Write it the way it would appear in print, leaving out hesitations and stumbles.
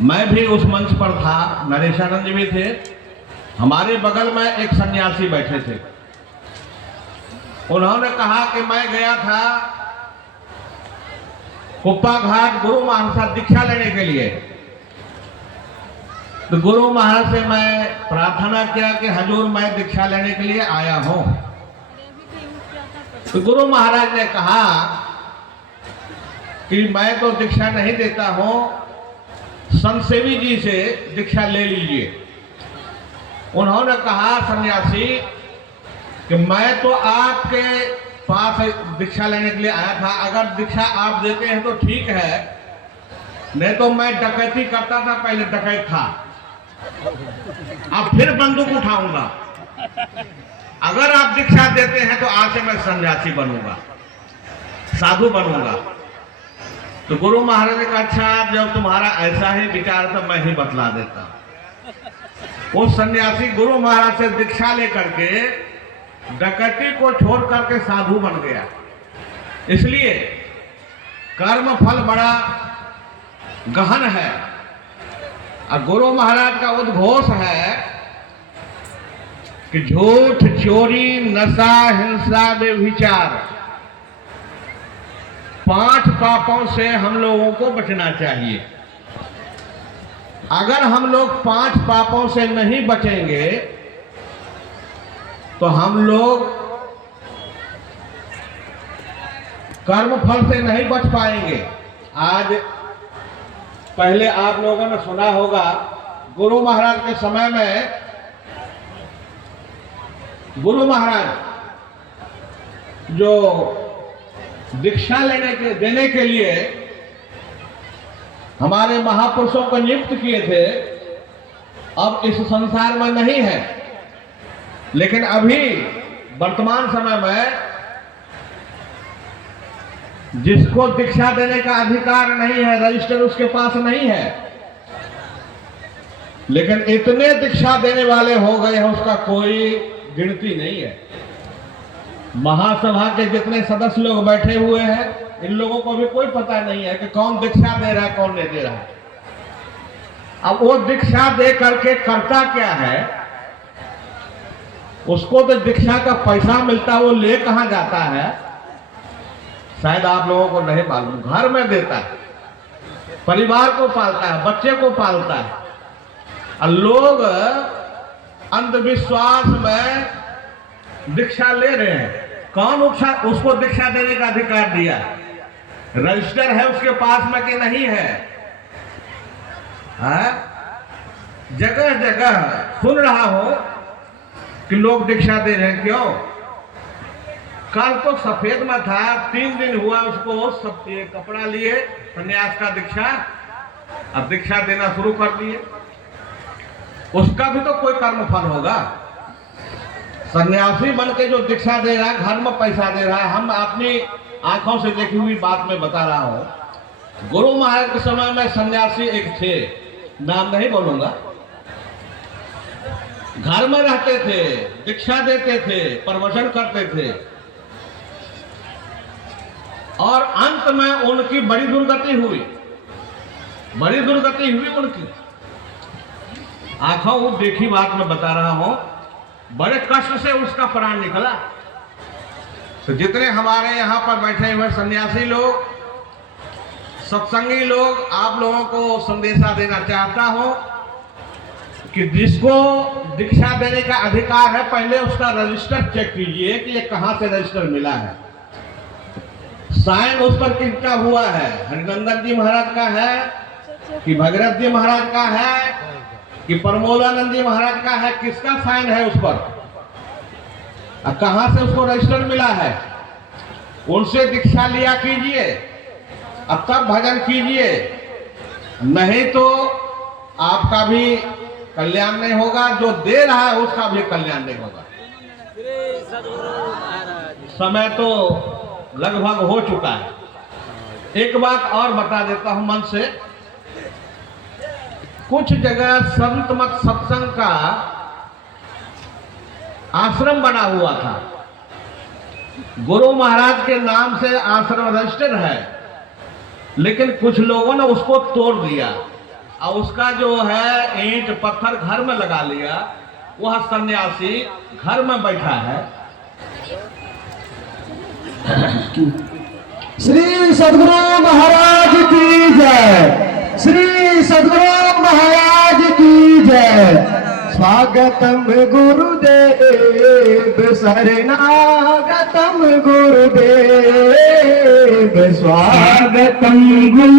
मैं भी उस मंच पर था, नरेशानंद जी भी थे। हमारे बगल में एक सन्यासी बैठे थे। उन्होंने कहा कि मैं गया था कुप्पा घाट गुरु महाराज से दीक्षा लेने के लिए। तो गुरु महाराज से मैं प्रार्थना किया कि हजूर मैं दीक्षा लेने के लिए आया हूं। तो गुरु महाराज ने कहा कि मैं तो दीक्षा नहीं देता हूं, संतसेवी जी से दीक्षा ले लीजिए। उन्होंने कहा सन्यासी कि मैं तो आपके पास दीक्षा लेने के लिए आया था, अगर दीक्षा आप देते हैं तो ठीक है, नहीं तो मैं डकैती करता था, पहले डकैत था, अब फिर बंदूक उठाऊंगा। अगर आप दीक्षा देते हैं तो आज से मैं सन्यासी बनूंगा, साधु बनूंगा। तो गुरु महाराज ने कहा अच्छा, जब तुम्हारा ऐसा ही विचार तो मैं ही बतला देता हूं। वो सन्यासी गुरु महाराज से दीक्षा लेकर के डकैती को छोड़ करके साधु बन गया। इसलिए कर्म फल बड़ा गहन है। और गुरु महाराज का उद्घोष है कि झूठ, चोरी, नशा, हिंसा, व्यभिचार, 5 पापों से हम लोगों को बचना चाहिए। अगर हम लोग 5 पापों से नहीं बचेंगे तो हम लोग कर्म फल से नहीं बच पाएंगे। आज पहले आप लोगों ने सुना होगा, गुरु महाराज के समय में गुरु महाराज जो दीक्षा देने के लिए हमारे महापुरुषों को नियुक्त किए थे, अब इस संसार में नहीं है। लेकिन अभी वर्तमान समय में जिसको दीक्षा देने का अधिकार नहीं है, रजिस्टर उसके पास नहीं है, लेकिन इतने दीक्षा देने वाले हो गए हैं उसका कोई गिनती नहीं है। महासभा के जितने सदस्य लोग बैठे हुए हैं, इन लोगों को भी कोई पता नहीं है कि कौन दीक्षा दे रहा है, कौन नहीं दे रहा है। अब वो दीक्षा दे करके करता क्या है, उसको तो दीक्षा का पैसा मिलता है, वो ले कहां जाता है शायद आप लोगों को नहीं मालूम। घर में देता है, परिवार को पालता है, बच्चे को पालता है। और लोग अंधविश्वास में दीक्षा ले रहे हैं। कौन उसको दीक्षा देने का अधिकार दिया? रजिस्टर है उसके पास में कि नहीं है? जगह जगह सुन रहा हूं कि लोग दीक्षा दे रहे हैं। क्यों? कल तो सफेद में था, 3 दिन हुआ उसको सब कपड़ा लिए, संन्यास का दीक्षा, अब दीक्षा देना शुरू कर दिए। उसका भी तो कोई कर्म फल होगा। सन्यासी बन के जो दीक्षा दे रहा है, घर में पैसा दे रहा है। हम अपनी आंखों से देखी हुई बात में बता रहा हूं। गुरु महाराज के समय में सन्यासी एक थे, नाम नहीं बोलूंगा, घर में रहते थे, दीक्षा देते थे, प्रवचन करते थे, और अंत में उनकी बड़ी दुर्गति हुई। बड़ी दुर्गति हुई उनकी, आंखों देखी बात में बता रहा हूं। बड़े कष्ट से उसका प्राण निकला। तो जितने हमारे यहां पर बैठे हुए सन्यासी लोग, सत्संगी लोग, आप लोगों को संदेशा देना चाहता हूं कि जिसको दीक्षा देने का अधिकार है, पहले उसका रजिस्टर चेक कीजिए कि ये कहां से रजिस्टर मिला है, साइन उस पर किसका हुआ है, हरिनंदन जी महाराज का है कि भगीरथ जी महाराज का है कि प्रमोदानंद जी महाराज का है, किसका साइन है उस पर, कहां से उसको रजिस्टर मिला है। उनसे दीक्षा लिया कीजिए, अब तब भजन कीजिए, नहीं तो आपका भी कल्याण नहीं होगा, जो दे रहा है उसका भी कल्याण नहीं होगा। समय तो लगभग हो चुका है। एक बात और बता देता हूं मन से। कुछ जगह संत मत सत्संग का आश्रम बना हुआ था, गुरु महाराज के नाम से आश्रम रजिस्टर है, लेकिन कुछ लोगों ने उसको तोड़ दिया। और उसका जो है ईंट पत्थर घर में लगा लिया, वह सन्यासी घर में बैठा है। श्री सद्गुरु महाराज की जय, श्री सद्गुरु महाराज की जय। स्वागतम गुरुदेव शरणागतम गुरुदेव, स्वागतम गुरु